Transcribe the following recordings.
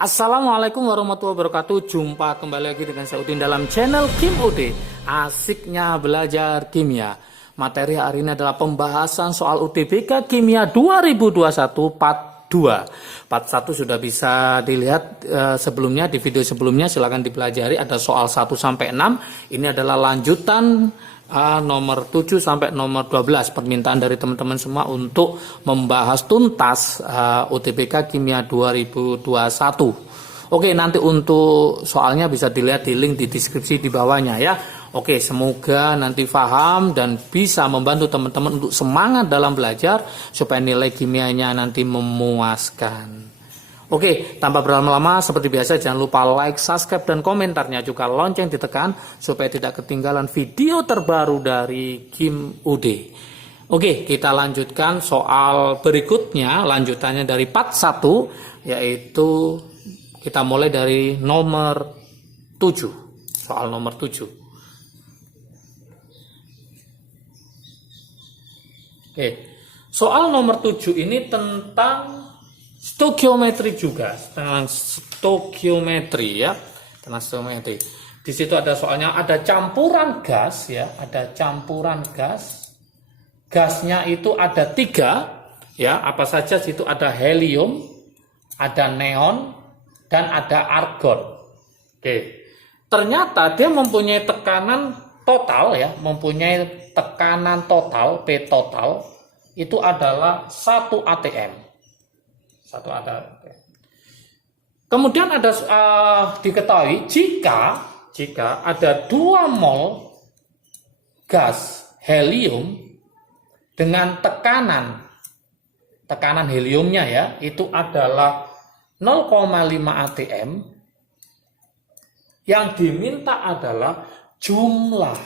Assalamualaikum warahmatullahi wabarakatuh. Jumpa kembali lagi dengan saya Udin dalam channel Kim UD. Asiknya belajar kimia. Materi hari ini adalah pembahasan soal UTBK Kimia 2021 Part 2. Part 1 sudah bisa dilihat sebelumnya, di video sebelumnya, silahkan dipelajari. Ada soal 1 sampai 6. Ini adalah lanjutan nomor 7 sampai nomor 12, permintaan dari teman-teman semua untuk membahas tuntas UTBK Kimia 2021. Oke, nanti untuk soalnya bisa dilihat di link di deskripsi di bawahnya ya. Oke, semoga nanti paham dan bisa membantu teman-teman untuk semangat dalam belajar supaya nilai kimianya nanti memuaskan. Oke, tanpa berlama-lama seperti biasa jangan lupa like, subscribe, dan komentarnya juga lonceng ditekan supaya tidak ketinggalan video terbaru dari Kim UD. Oke, kita lanjutkan soal berikutnya, lanjutannya dari part 1, yaitu kita mulai dari nomor 7, soal nomor 7. Oke, soal nomor 7 ini tentang stoikiometri juga, tentang stoikiometri ya, tentang stoikiometri. Di situ ada soalnya ada campuran gas ya, ada campuran gas. Gasnya itu ada 3 ya, apa saja situ ada helium, ada neon, dan ada argon. Oke. Ternyata dia mempunyai tekanan total ya, mempunyai tekanan total P total itu adalah 1 atm. Kemudian ada diketahui jika ada 2 mol gas helium dengan tekanan heliumnya ya itu adalah 0,5 atm, yang diminta adalah jumlah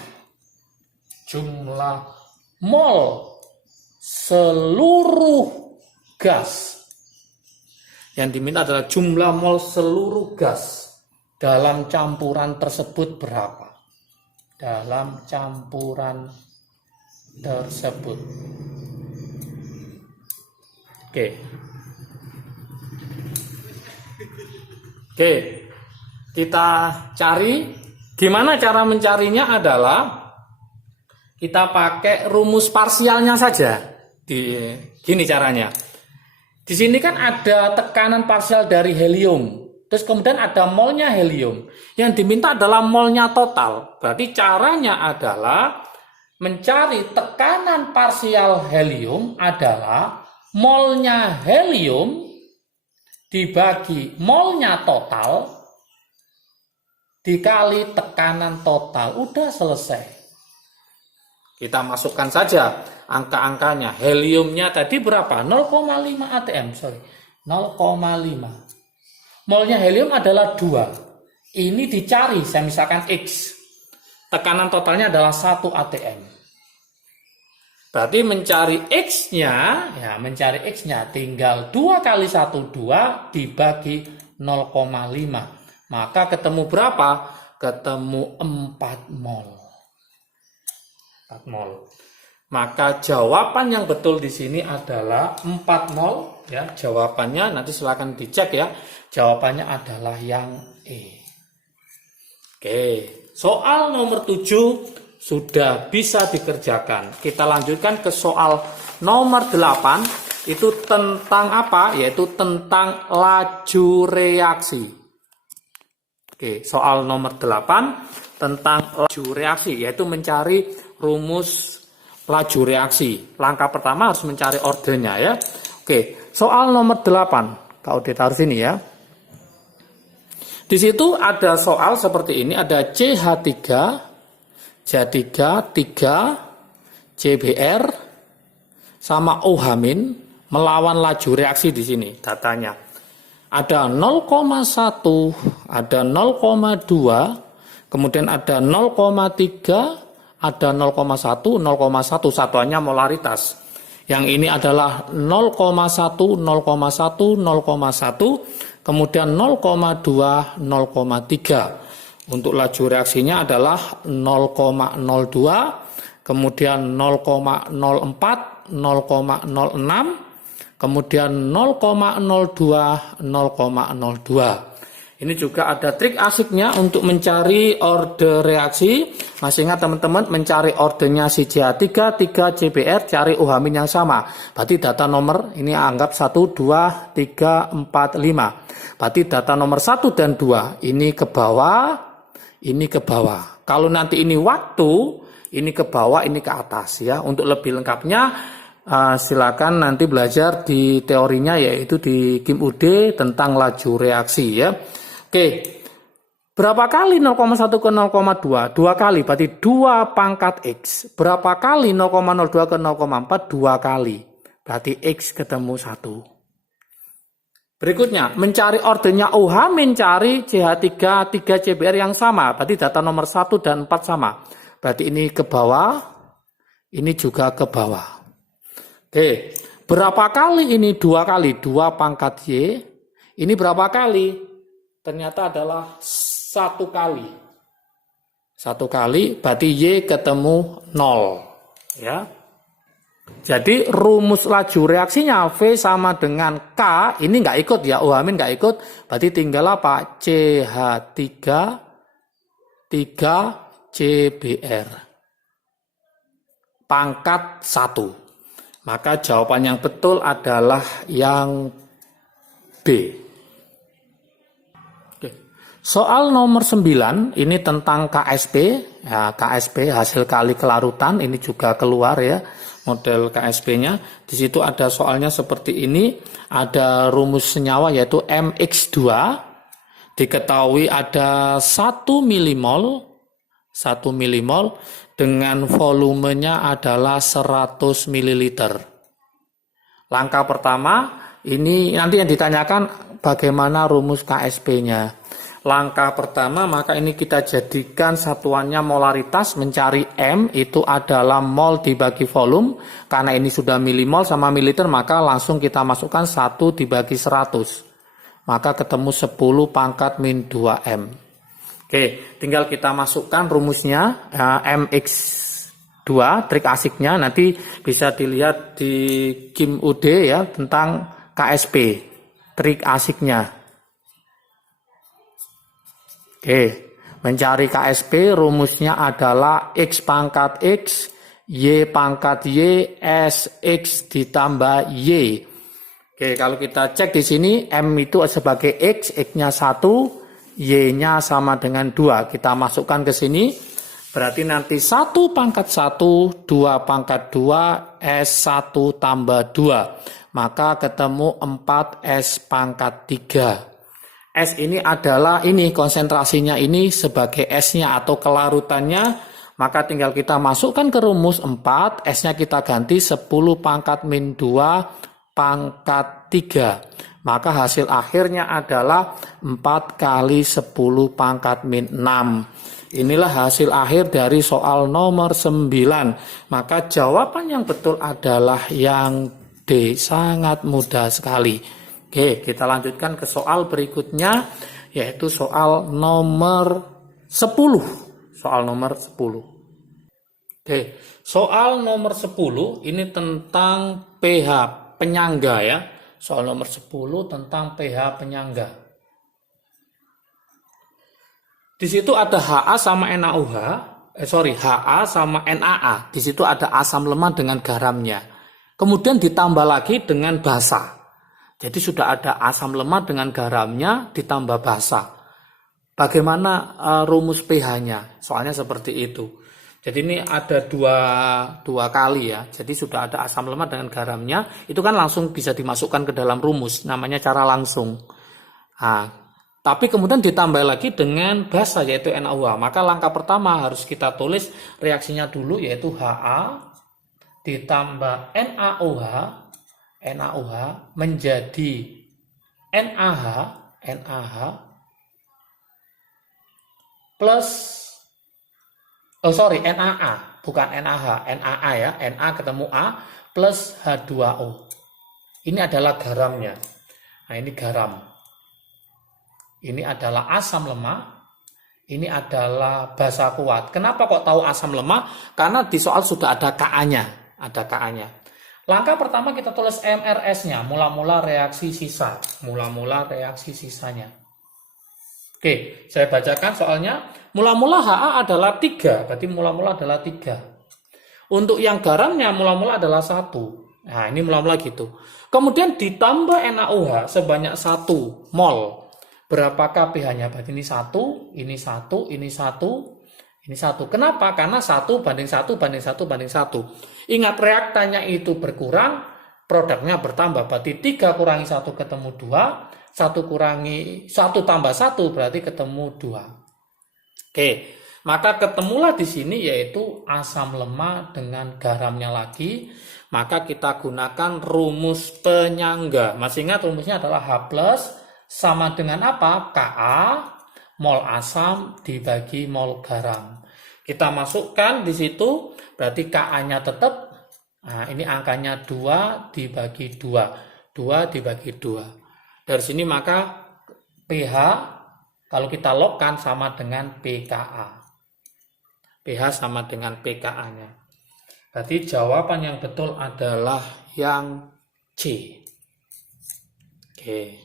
mol seluruh gas. Yang diminta adalah jumlah mol seluruh gas dalam campuran tersebut berapa? Dalam campuran tersebut. Oke, kita cari. Gimana cara mencarinya adalah kita pakai rumus parsialnya saja. Gini caranya. Di sini kan ada tekanan parsial dari helium. Terus kemudian ada molnya helium. Yang diminta adalah molnya total. Berarti caranya adalah mencari tekanan parsial helium adalah molnya helium dibagi molnya total dikali tekanan total. Udah selesai. Kita masukkan saja angka-angkanya. Heliumnya tadi berapa? 0,5 atm. 0,5. Molnya helium adalah 2. Ini dicari, saya misalkan X. Tekanan totalnya adalah 1 atm. Berarti mencari X-nya tinggal 2 kali 1, 2 dibagi 0,5. Maka ketemu berapa? Ketemu 4 mol. Maka jawaban yang betul di sini adalah 4 mol ya. Jawabannya nanti silakan dicek ya. Jawabannya adalah yang E. Oke, soal nomor 7 sudah bisa dikerjakan. Kita lanjutkan ke soal nomor 8. Itu tentang apa? Yaitu tentang laju reaksi. Oke, soal nomor 8 tentang laju reaksi, yaitu mencari rumus laju reaksi. Langkah pertama harus mencari ordernya ya. Oke, soal nomor 8. Kalau ditaruh sini ya. Di situ ada soal seperti ini, ada CH3, CH3, 3, CBr sama OH- melawan laju reaksi di sini datanya. Ada 0,1, ada 0,2, kemudian ada 0,3, ada 0,1, 0,1, satuannya molaritas. Yang ini adalah 0,1, 0,1, 0,1, kemudian 0,2, 0,3. Untuk laju reaksinya adalah 0,02, kemudian 0,04, 0,06, kemudian 0,02, 0,02. Ini juga ada trik asiknya untuk mencari order reaksi. Masih ingat teman-teman, mencari ordernya si CH3, 3 CBR, cari OH min yang sama. Berarti data nomor ini anggap 1, 2, 3, 4, 5. Berarti data nomor 1 dan 2 ini ke bawah, ini ke bawah. Kalau nanti ini waktu, ini ke bawah, ini ke atas ya. Untuk lebih lengkapnya silakan nanti belajar di teorinya, yaitu di Kim UD tentang laju reaksi ya. Oke, berapa kali 0,1 ke 0,2? 2 kali, berarti 2 pangkat X. Berapa kali 0,02 ke 0,4? 2 kali, berarti X ketemu 1. Berikutnya, mencari ordernya OH, mencari CH3, 3 CBR yang sama. Berarti data nomor 1 dan 4 sama. Berarti ini ke bawah, ini juga ke bawah. Oke, berapa kali ini? 2 kali, 2 pangkat Y. Ini berapa kali? Ternyata adalah 1 kali. 1 kali, berarti Y ketemu 0. Ya. Jadi rumus laju reaksinya V sama dengan K, ini nggak ikut ya, OH min nggak ikut, berarti tinggal apa? CH3, 3 CBR. Pangkat 1. Maka jawaban yang betul adalah yang B. Soal nomor 9, ini tentang KSP. Ya, KSP hasil kali kelarutan, ini juga keluar ya model KSP-nya. Di situ ada soalnya seperti ini, ada rumus senyawa yaitu MX2. Diketahui ada 1 milimol, 1 milimol dengan volumenya adalah 100 ml. Langkah pertama, ini nanti yang ditanyakan bagaimana rumus KSP-nya. Langkah pertama, maka ini kita jadikan satuannya molaritas, mencari M itu adalah mol dibagi volume. Karena ini sudah milimol sama mililiter, maka langsung kita masukkan 1 dibagi 100. Maka ketemu 10 pangkat min 2M. Oke, tinggal kita masukkan rumusnya, MX2, trik asiknya nanti bisa dilihat di Kim UD ya, tentang KSP, trik asiknya. Oke, mencari KSP rumusnya adalah X pangkat X, Y pangkat Y, SX ditambah Y. Oke, kalau kita cek di sini, M itu sebagai X, X-nya 1, Y-nya sama dengan 2. Kita masukkan ke sini, berarti nanti 1 pangkat 1, 2 pangkat 2, S1 tambah 2. Maka ketemu 4S pangkat 3. S ini adalah ini konsentrasinya ini sebagai S-nya atau kelarutannya, maka tinggal kita masukkan ke rumus 4, S-nya kita ganti 10 pangkat min 2 pangkat 3. Maka hasil akhirnya adalah 4 kali 10 pangkat min 6. Inilah hasil akhir dari soal nomor 9. Maka jawaban yang betul adalah yang D, sangat mudah sekali. Oke, kita lanjutkan ke soal berikutnya, yaitu soal nomor 10. Soal nomor 10. Oke, soal nomor 10 ini tentang pH penyangga ya. Soal nomor 10 tentang pH penyangga. Di situ ada Ha sama NaOH, Ha sama NaA. Di situ ada asam lemah dengan garamnya. Kemudian ditambah lagi dengan basa. Jadi sudah ada asam lemah dengan garamnya ditambah basa. Bagaimana rumus pH-nya? Soalnya seperti itu. Jadi ini ada dua kali ya. Jadi sudah ada asam lemah dengan garamnya. Itu kan langsung bisa dimasukkan ke dalam rumus. Namanya cara langsung. Nah, tapi kemudian ditambah lagi dengan basa yaitu NaOH. Maka langkah pertama harus kita tulis reaksinya dulu yaitu Ha ditambah NaOH menjadi NaH plus NaA, bukan NaH, NaA ya, Na ketemu A plus H2O. Ini adalah garamnya. Nah, ini garam. Ini adalah asam lemah. Ini adalah basa kuat. Kenapa kok tahu asam lemah? Karena di soal sudah ada Ka-nya, ada Ka-nya. Langkah pertama kita tulis MRS-nya, mula-mula reaksi sisa. Mula-mula reaksi sisanya. Oke, saya bacakan soalnya. Mula-mula HA adalah 3, berarti mula-mula adalah 3. Untuk yang garamnya mula-mula adalah 1. Nah, ini mula-mula gitu. Kemudian ditambah NaOH sebanyak 1 mol. Berapakah pH-nya? Berarti ini 1, ini 1, ini 1. Ini 1. Kenapa? Karena 1 banding 1 banding 1 banding 1. Ingat reaktannya itu berkurang, produknya bertambah. Berarti 3 kurangi 1 ketemu 2. 1 tambah 1 berarti ketemu 2. Oke, maka ketemulah di sini yaitu asam lemak dengan garamnya lagi. Maka kita gunakan rumus penyangga. Masih ingat rumusnya adalah H+ sama dengan apa? Ka mol asam dibagi mol garam. Kita masukkan di situ, berarti Ka-nya tetap. Nah, ini angkanya 2 dibagi 2. 2 dibagi 2. Dari sini maka pH, kalau kita logkan sama dengan pKa. pH sama dengan pKa-nya. Berarti jawaban yang betul adalah yang C. Oke.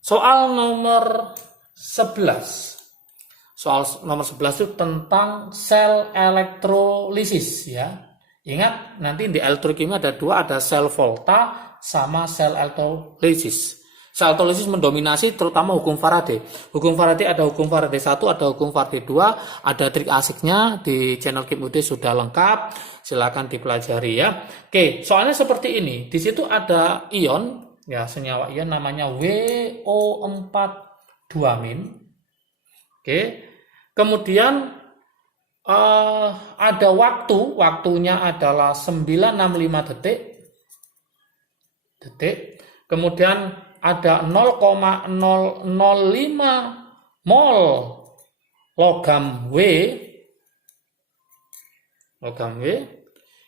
Soal nomor 11. Soal nomor 11 itu tentang sel elektrolisis ya. Ingat nanti di elektrokimia ada 2, ada sel volta sama sel elektrolisis. Sel elektrolisis mendominasi terutama hukum Faraday. Hukum Faraday ada hukum Faraday 1, ada hukum Faraday 2, ada trik asiknya di channel Kim UD sudah lengkap. Silakan dipelajari ya. Oke, soalnya seperti ini. Di situ ada ion ya, senyawa ion namanya WO4-2-. Oke. Kemudian ada waktunya adalah 965 detik. Kemudian ada 0,005 mol logam W.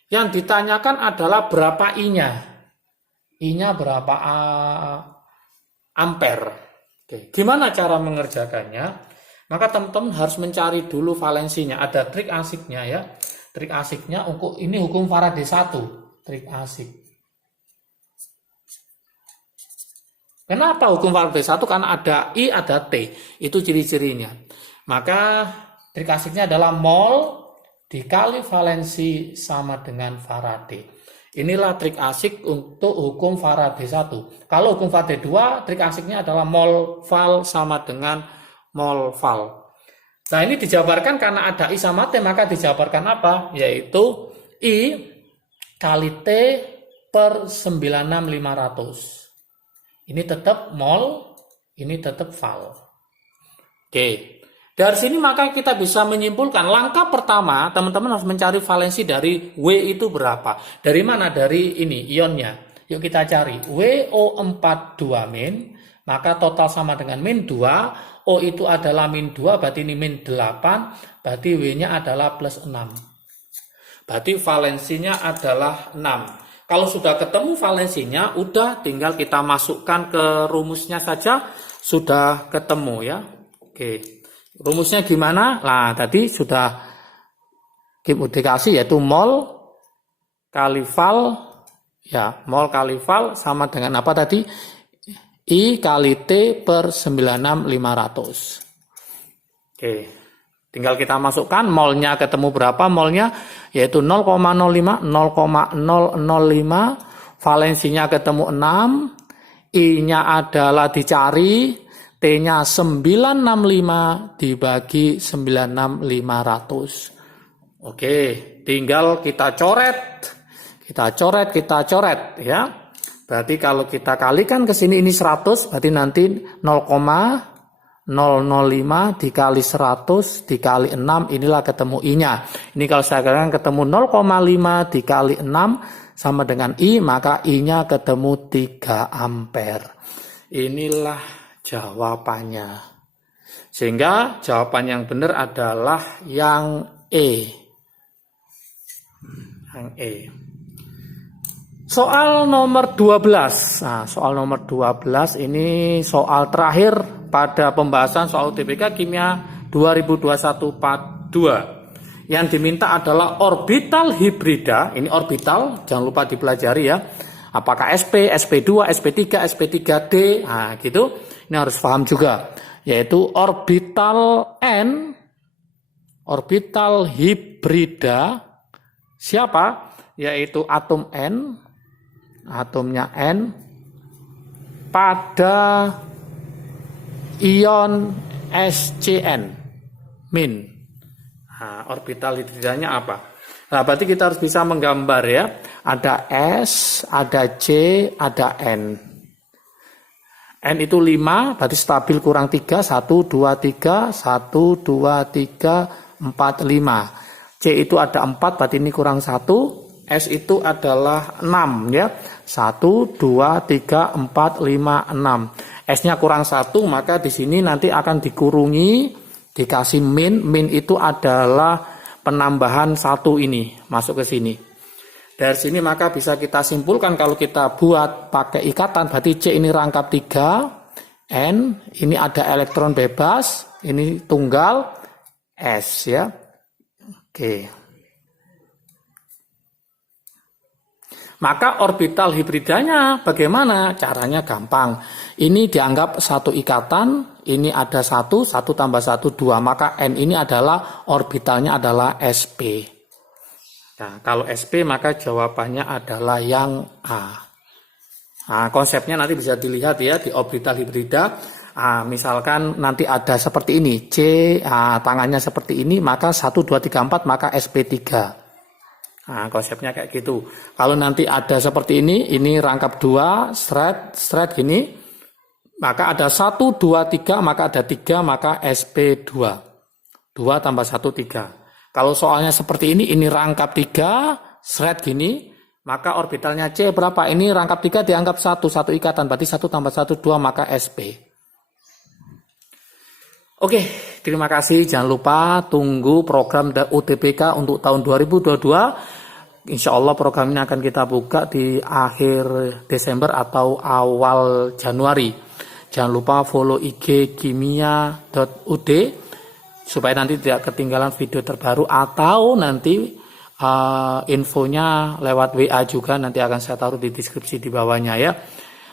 Yang ditanyakan adalah berapa I-nya. I-nya berapa ampere. Oke, gimana cara mengerjakannya? Maka teman-teman harus mencari dulu valensinya. Ada trik asiknya ya. Trik asiknya ini hukum Faraday 1. Trik asik. Kenapa hukum Faraday 1? Karena ada I, ada T. Itu ciri-cirinya. Maka trik asiknya adalah mol dikali valensi sama dengan Faraday. Inilah trik asik untuk hukum Faraday 1. Kalau hukum Faraday 2, trik asiknya adalah mol val sama dengan mol val. Nah, ini dijabarkan karena ada I sama T, maka dijabarkan apa? Yaitu I kali T per 96500. Ini tetap mol, ini tetap val. Oke. Dari sini maka kita bisa menyimpulkan langkah pertama, teman-teman harus mencari valensi dari W itu berapa. Dari mana? Dari ini, ionnya. Yuk kita cari. WO4-2-, maka total sama dengan -2. O itu adalah -2, berarti ini -8. Berarti W-nya adalah +6. Berarti valensinya adalah 6. Kalau sudah ketemu valensinya, udah tinggal kita masukkan ke rumusnya saja. Sudah ketemu ya. Oke. Rumusnya gimana? Nah, tadi sudah Kim UD kasih yaitu mol kali val ya, mol kali val sama dengan apa tadi? I kali T per 96500. Oke. Tinggal kita masukkan molnya, ketemu berapa molnya? Yaitu 0,05, 0,005, valensinya ketemu 6, I-nya adalah dicari, T-nya 965 dibagi 96500. Oke, tinggal kita coret. Kita coret ya. Berarti kalau kita kalikan ke sini ini 100, berarti nanti 0,005 dikali 100 dikali 6, inilah ketemu I-nya. Ini kalau saya katakan ketemu 0,5 dikali 6 sama dengan I, maka I-nya ketemu 3 ampere. Inilah jawabannya. Sehingga jawaban yang benar adalah yang E. Yang E. Soal nomor 12. Nah, soal nomor 12 ini soal terakhir pada pembahasan soal UTBK Kimia 2021 Part 2. Yang diminta adalah orbital hibrida. Ini orbital, jangan lupa dipelajari ya. Apakah SP, SP2, SP3, SP3D. Nah, gitu. Ini harus paham juga. Yaitu orbital N, orbital hibrida. Siapa? Yaitu atom N, atomnya N, pada ion SCN, min. Nah, orbital hibridanya apa? Nah, berarti kita harus bisa menggambar ya. Ada S, ada C, ada N. N itu 5, berarti stabil kurang 3, 1, 2, 3, 1, 2, 3, 4, 5. C itu ada 4, berarti ini kurang 1. S itu adalah 6 ya. 1, 2, 3, 4, 5, 6. S-nya kurang 1, maka di sini nanti akan dikurungi, dikasih min. Min itu adalah penambahan 1 ini, masuk ke sini. Dari sini maka bisa kita simpulkan kalau kita buat pakai ikatan, berarti C ini rangkap 3, N, ini ada elektron bebas, ini tunggal, S ya. Oke. Maka orbital hibridanya bagaimana? Caranya gampang. Ini dianggap satu ikatan, ini ada 1 tambah 1, 2. Maka N ini adalah orbitalnya adalah sp. Nah, kalau sp maka jawabannya adalah yang A. Nah, konsepnya nanti bisa dilihat ya di orbital hibrida. Misalkan nanti ada seperti ini, C, tangannya seperti ini, maka 1, 2, 3, 4, maka sp3. Nah, konsepnya kayak gitu. Kalau nanti ada seperti ini rangkap 2, straight gini, maka ada 1, 2, 3, maka ada 3, maka sp2. 2 tambah 1, 3. Kalau soalnya seperti ini rangkap 3, straight gini, maka orbitalnya C berapa? Ini rangkap 3 dianggap 1 ikatan, berarti 1 tambah 1, 2, maka sp. Oke, terima kasih. Jangan lupa tunggu program UTBK untuk tahun 2022. Insya Allah program ini akan kita buka di akhir Desember atau awal Januari. Jangan lupa follow IG kimia.ud supaya nanti tidak ketinggalan video terbaru, atau nanti infonya lewat WA juga nanti akan saya taruh di deskripsi di bawahnya ya.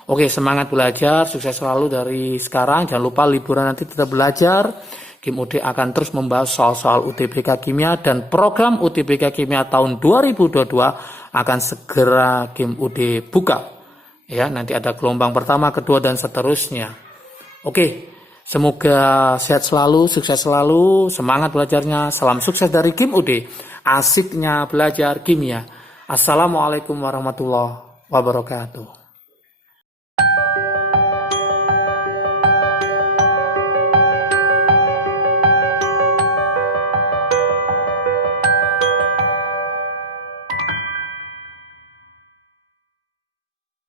Oke, semangat belajar, sukses selalu dari sekarang. Jangan lupa liburan nanti tetap belajar. Kim UD akan terus membahas soal-soal UTBK Kimia, dan program UTBK Kimia tahun 2022 akan segera Kim UD buka. Ya, nanti ada gelombang pertama, kedua, dan seterusnya. Oke, semoga sehat selalu, sukses selalu, semangat belajarnya. Salam sukses dari Kim UD. Asiknya belajar kimia. Assalamualaikum warahmatullahi wabarakatuh.